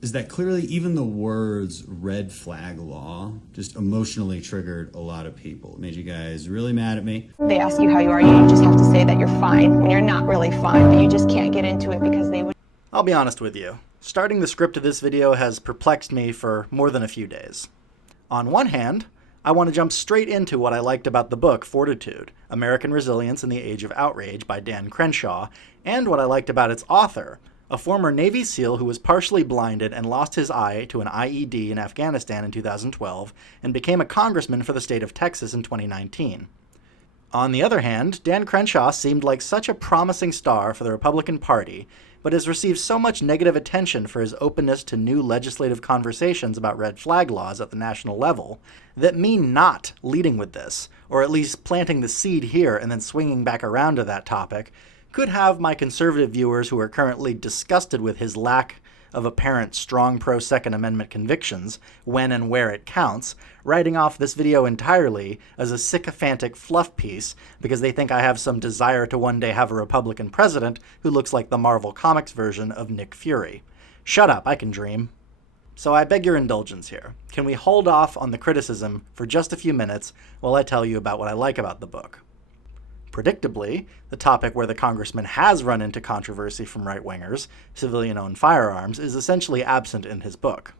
is that clearly even the words red flag law just emotionally triggered a lot of people. It made you guys really mad at me. They ask you how you are, you just have to say that you're fine when you're not really fine, but you just can't get into it because they would... I'll be honest with you. Starting the script of this video has perplexed me for more than a few days. On one hand, I want to jump straight into what I liked about the book Fortitude, American Resilience in the Age of Outrage by Dan Crenshaw, and what I liked about its author, a former Navy SEAL who was partially blinded and lost his eye to an IED in Afghanistan in 2012 and became a congressman for the state of Texas in 2019. On the other hand, Dan Crenshaw seemed like such a promising star for the Republican Party, but has received so much negative attention for his openness to new legislative conversations about red flag laws at the national level, that me not leading with this, or at least planting the seed here and then swinging back around to that topic, could have my conservative viewers who are currently disgusted with his lack of apparent strong pro-Second Amendment convictions, when and where it counts, writing off this video entirely as a sycophantic fluff piece because they think I have some desire to one day have a Republican president who looks like the Marvel Comics version of Nick Fury. Shut up, I can dream. So I beg your indulgence here. Can we hold off on the criticism for just a few minutes while I tell you about what I like about the book? Predictably, the topic where the congressman has run into controversy from right-wingers, civilian-owned firearms, is essentially absent in his book.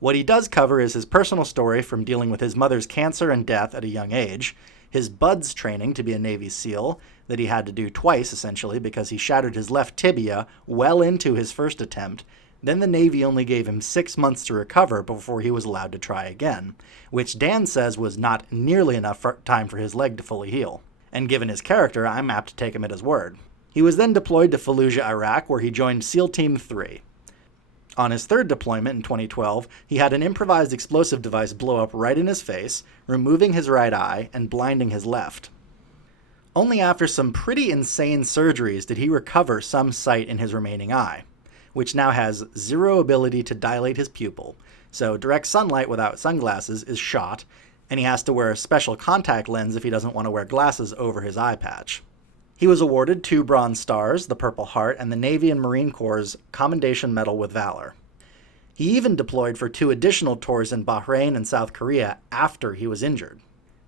What he does cover is his personal story from dealing with his mother's cancer and death at a young age, his BUDS training to be a Navy SEAL that he had to do twice, essentially, because he shattered his left tibia well into his first attempt. Then the Navy only gave him 6 months to recover before he was allowed to try again, which Dan says was not nearly enough time for his leg to fully heal. And given his character, I'm apt to take him at his word. He was then deployed to Fallujah, Iraq, where he joined SEAL Team 3. On his third deployment in 2012, he had an improvised explosive device blow up right in his face, removing his right eye and blinding his left. Only after some pretty insane surgeries did he recover some sight in his remaining eye, which now has zero ability to dilate his pupil, so direct sunlight without sunglasses is shot, and he has to wear a special contact lens if he doesn't want to wear glasses over his eye patch. He was awarded 2 Bronze Stars, the Purple Heart, and the Navy and Marine Corps' Commendation Medal with Valor. He even deployed for 2 additional tours in Bahrain and South Korea after he was injured.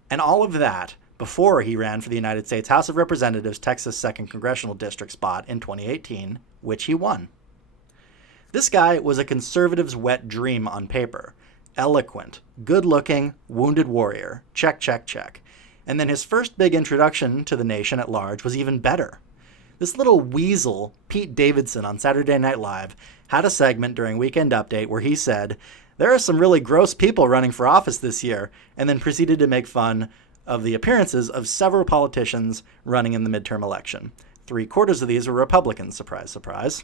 And all of that before he ran for the United States House of Representatives' Texas 2nd Congressional District spot in 2018, which he won. This guy was a conservative's wet dream on paper. Eloquent, good-looking, wounded warrior. Check, check, check. And then his first big introduction to the nation at large was even better. This little weasel, Pete Davidson on Saturday Night Live, had a segment during Weekend Update where he said, "There are some really gross people running for office this year," and then proceeded to make fun of the appearances of several politicians running in the midterm election. 3/4 of these were Republicans, surprise, surprise.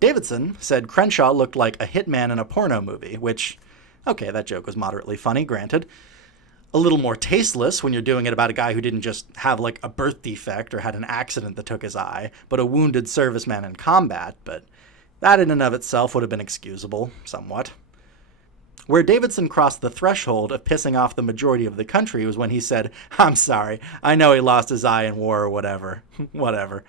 Davidson said Crenshaw looked like a hitman in a porno movie, which... okay, that joke was moderately funny, granted. A little more tasteless when you're doing it about a guy who didn't just have like a birth defect or had an accident that took his eye, but a wounded serviceman in combat, but that in and of itself would have been excusable, somewhat. Where Davidson crossed the threshold of pissing off the majority of the country was when he said, "I'm sorry, I know he lost his eye in war or whatever." Whatever.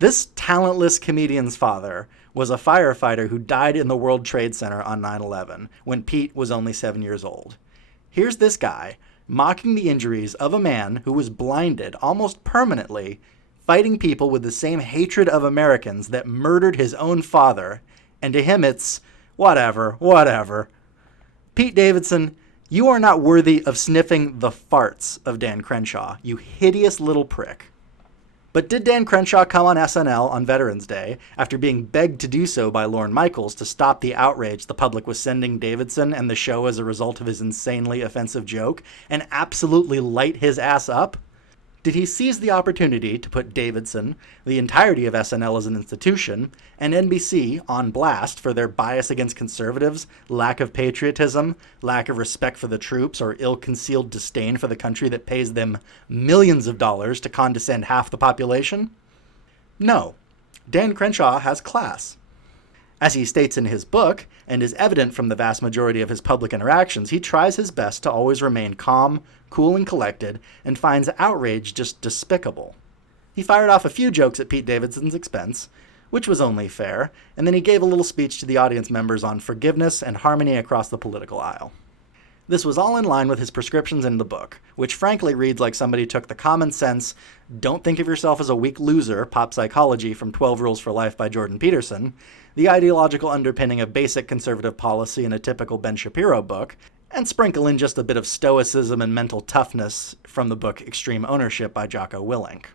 This talentless comedian's father was a firefighter who died in the World Trade Center on 9/11 when Pete was only 7 years old. Here's this guy mocking the injuries of a man who was blinded almost permanently, fighting people with the same hatred of Americans that murdered his own father, and to him it's whatever, whatever. Pete Davidson, you are not worthy of sniffing the farts of Dan Crenshaw, you hideous little prick. But did Dan Crenshaw come on SNL on Veterans Day after being begged to do so by Lorne Michaels to stop the outrage the public was sending Davidson and the show as a result of his insanely offensive joke and absolutely light his ass up? Did he seize the opportunity to put Davidson, the entirety of SNL as an institution, and NBC on blast for their bias against conservatives, lack of patriotism, lack of respect for the troops, or ill-concealed disdain for the country that pays them millions of dollars to condescend half the population? No. Dan Crenshaw has class. As he states in his book, and is evident from the vast majority of his public interactions, he tries his best to always remain calm, cool, and collected, and finds outrage just despicable. He fired off a few jokes at Pete Davidson's expense. which was only fair, and then he gave a little speech to the audience members on forgiveness and harmony across the political aisle. This was all in line with his prescriptions in the book, which frankly reads like somebody took the common sense, don't think of yourself as a weak loser, pop psychology from 12 Rules for Life by Jordan Peterson, the ideological underpinning of basic conservative policy in a typical Ben Shapiro book, and sprinkle in just a bit of stoicism and mental toughness from the book Extreme Ownership by Jocko Willink.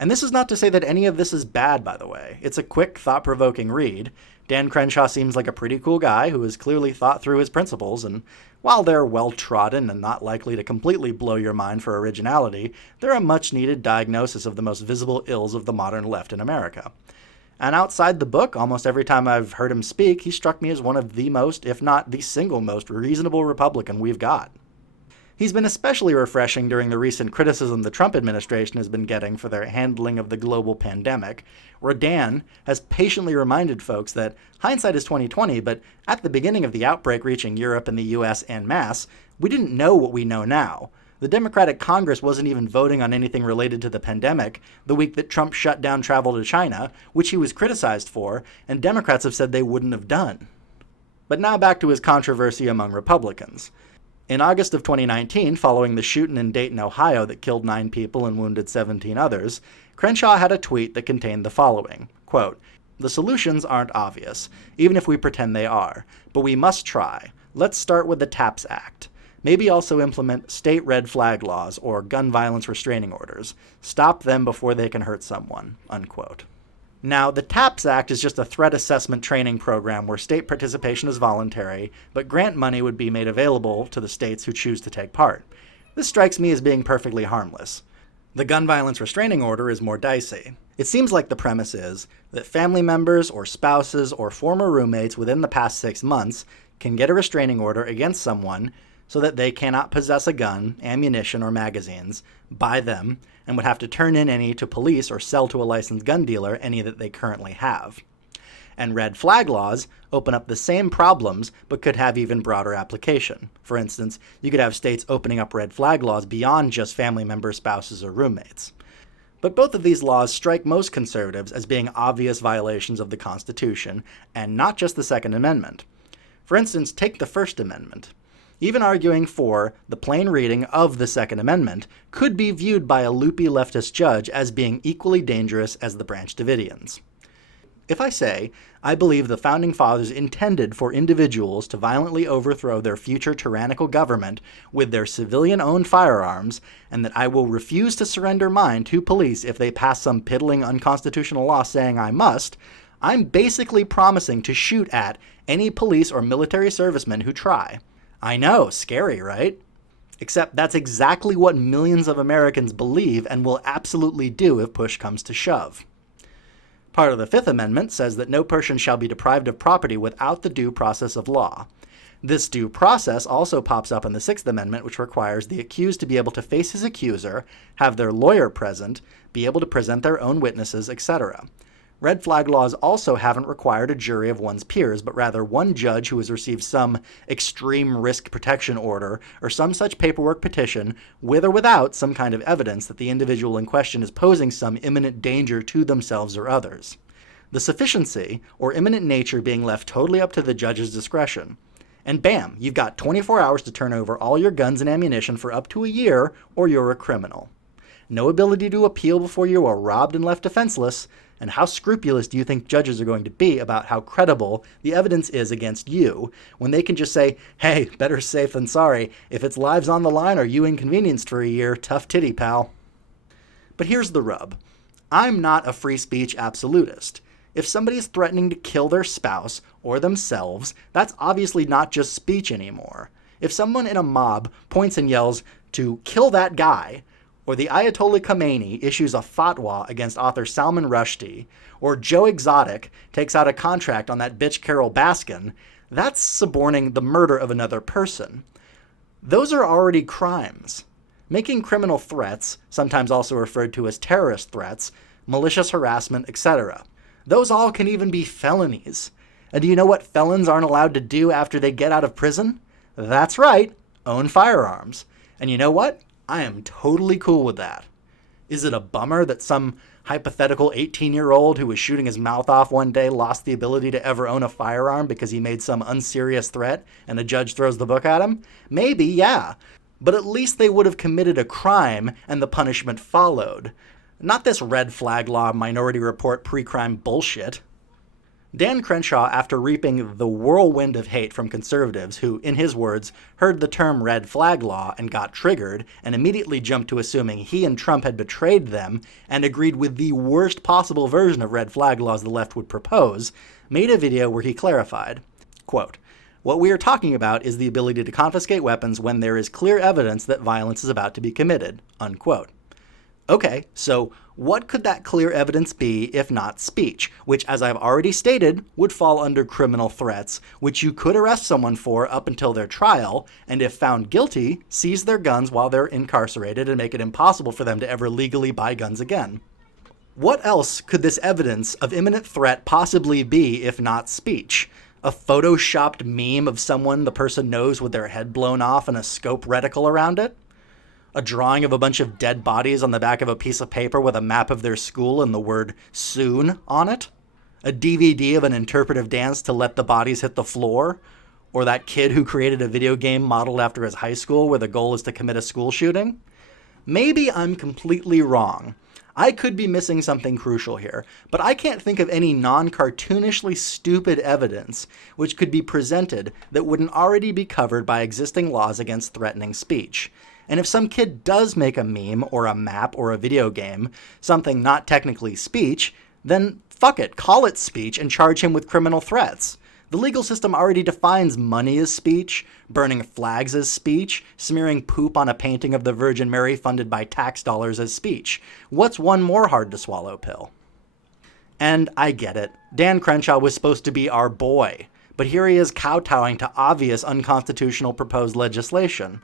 And this is not to say that any of this is bad, by the way. It's a quick, thought-provoking read. Dan Crenshaw seems like a pretty cool guy who has clearly thought through his principles, and while they're well-trodden and not likely to completely blow your mind for originality, they're a much-needed diagnosis of the most visible ills of the modern left in America. And outside the book, almost every time I've heard him speak, he struck me as one of the most, if not the single most, reasonable Republican we've got. He's been especially refreshing during the recent criticism the Trump administration has been getting for their handling of the global pandemic, where Dan has patiently reminded folks that hindsight is 20/20, but at the beginning of the outbreak reaching Europe and the US en masse, we didn't know what we know now. The Democratic Congress wasn't even voting on anything related to the pandemic the week that Trump shut down travel to China, which he was criticized for, and Democrats have said they wouldn't have done. But now back to his controversy among Republicans. In August of 2019, following the shooting in Dayton, Ohio that killed 9 people and wounded 17 others, Crenshaw had a tweet that contained the following, quote, "The solutions aren't obvious, even if we pretend they are, but we must try. Let's start with the TAPS Act. Maybe also implement state red flag laws or gun violence restraining orders. Stop them before they can hurt someone," unquote. Now, the TAPS Act is just a threat assessment training program where state participation is voluntary, but grant money would be made available to the states who choose to take part. This strikes me as being perfectly harmless. The gun violence restraining order is more dicey. It seems like the premise is that family members or spouses or former roommates within the past 6 months can get a restraining order against someone so that they cannot possess a gun, ammunition, or magazines, buy them, and would have to turn in any to police or sell to a licensed gun dealer any that they currently have. And red flag laws open up the same problems but could have even broader application. For instance, you could have states opening up red flag laws beyond just family members, spouses, or roommates. But both of these laws strike most conservatives as being obvious violations of the Constitution, and not just the Second Amendment. For instance, take the First Amendment. Even arguing for the plain reading of the Second Amendment could be viewed by a loopy leftist judge as being equally dangerous as the Branch Davidians. If I say, I believe the Founding Fathers intended for individuals to violently overthrow their future tyrannical government with their civilian-owned firearms, and that I will refuse to surrender mine to police if they pass some piddling unconstitutional law saying I must, I'm basically promising to shoot at any police or military servicemen who try. I know, scary, right? Except that's exactly what millions of Americans believe and will absolutely do if push comes to shove. Part of the Fifth Amendment says that no person shall be deprived of property without the due process of law. This due process also pops up in the Sixth Amendment, which requires the accused to be able to face his accuser, have their lawyer present, be able to present their own witnesses, etc. Red flag laws also haven't required a jury of one's peers, but rather one judge who has received some extreme risk protection order or some such paperwork petition, with or without some kind of evidence that the individual in question is posing some imminent danger to themselves or others. The sufficiency or imminent nature being left totally up to the judge's discretion. And bam, you've got 24 hours to turn over all your guns and ammunition for up to a year, or you're a criminal. No ability to appeal before you are robbed and left defenseless. And how scrupulous do you think judges are going to be about how credible the evidence is against you when they can just say, hey, better safe than sorry. If it's lives on the line or you inconvenienced for a year, tough titty, pal. But here's the rub. I'm not a free speech absolutist. If somebody is threatening to kill their spouse or themselves, that's obviously not just speech anymore. If someone in a mob points and yells to kill that guy, or the Ayatollah Khomeini issues a fatwa against author Salman Rushdie, or Joe Exotic takes out a contract on that bitch Carol Baskin, that's suborning the murder of another person. Those are already crimes. Making criminal threats, sometimes also referred to as terrorist threats, malicious harassment, etc. Those all can even be felonies. And do you know what felons aren't allowed to do after they get out of prison? That's right, own firearms. And you know what? I am totally cool with that. Is it a bummer that some hypothetical 18-year-old who was shooting his mouth off one day lost the ability to ever own a firearm because he made some unserious threat and a judge throws the book at him? Maybe, yeah. But at least they would have committed a crime and the punishment followed. Not this red flag law Minority Report pre-crime bullshit. Dan Crenshaw, after reaping the whirlwind of hate from conservatives who, in his words, heard the term red flag law and got triggered and immediately jumped to assuming he and Trump had betrayed them and agreed with the worst possible version of red flag laws the left would propose, made a video where he clarified, quote, "What we are talking about is the ability to confiscate weapons when there is clear evidence that violence is about to be committed," unquote. Okay, so what could that clear evidence be if not speech, which, as I've already stated, would fall under criminal threats, which you could arrest someone for up until their trial, and if found guilty, seize their guns while they're incarcerated and make it impossible for them to ever legally buy guns again. What else could this evidence of imminent threat possibly be if not speech? A photoshopped meme of someone the person knows with their head blown off and a scope reticle around it? A drawing of a bunch of dead bodies on the back of a piece of paper with a map of their school and the word soon on it? A DVD of an interpretive dance to let the bodies hit the floor? Or that kid who created a video game modeled after his high school where the goal is to commit a school shooting? Maybe I'm completely wrong. I could be missing something crucial here, but I can't think of any non-cartoonishly stupid evidence which could be presented that wouldn't already be covered by existing laws against threatening speech. And if some kid does make a meme or a map or a video game, something not technically speech, then fuck it, call it speech and charge him with criminal threats. The legal system already defines money as speech, burning flags as speech, smearing poop on a painting of the Virgin Mary funded by tax dollars as speech. What's one more hard-to-swallow pill? And I get it. Dan Crenshaw was supposed to be our boy, but here he is kowtowing to obvious unconstitutional proposed legislation.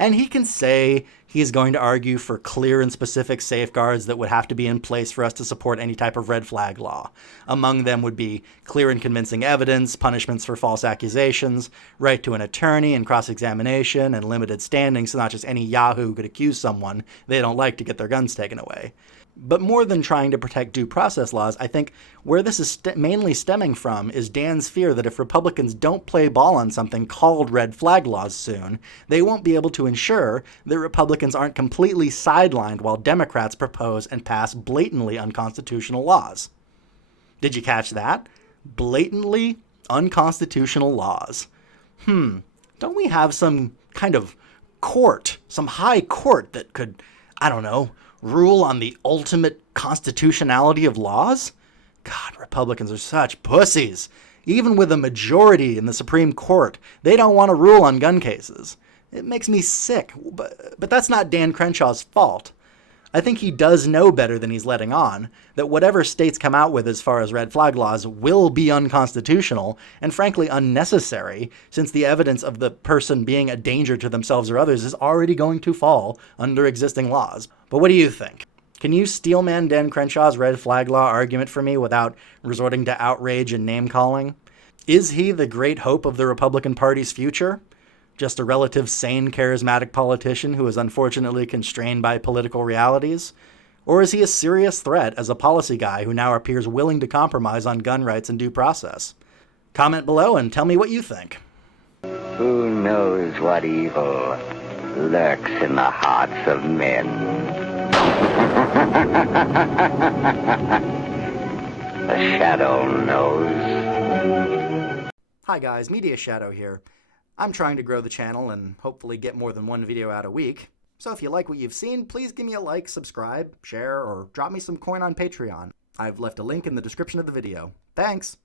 And he can say he's going to argue for clear and specific safeguards that would have to be in place for us to support any type of red flag law. Among them would be clear and convincing evidence, punishments for false accusations, right to an attorney and cross-examination, and limited standing so not just any yahoo could accuse someone they don't like to get their guns taken away. But more than trying to protect due process laws, I think where this is mainly stemming from is Dan's fear that if Republicans don't play ball on something called red flag laws soon, they won't be able to ensure that Republicans aren't completely sidelined while Democrats propose and pass blatantly unconstitutional laws. Did you catch that? Blatantly unconstitutional laws. Don't we have some kind of court, some high court that could, I don't know, rule on the ultimate constitutionality of laws? God, Republicans are such pussies. Even with a majority in the Supreme Court, they don't want to rule on gun cases. It makes me sick, but that's not Dan Crenshaw's fault. I think he does know better than he's letting on, that whatever states come out with as far as red flag laws will be unconstitutional and frankly unnecessary, since the evidence of the person being a danger to themselves or others is already going to fall under existing laws. But what do you think? Can you steelman Dan Crenshaw's red flag law argument for me without resorting to outrage and name-calling? Is he the great hope of the Republican Party's future? Just a relative sane, charismatic politician who is unfortunately constrained by political realities? Or is he a serious threat as a policy guy who now appears willing to compromise on gun rights and due process? Comment below and tell me what you think. Who knows what evil lurks in the hearts of men? The shadow knows. Hi guys, Media Shadow here. I'm trying to grow the channel and hopefully get more than one video out a week. So if you like what you've seen, please give me a like, subscribe, share, or drop me some coin on Patreon. I've left a link in the description of the video. Thanks!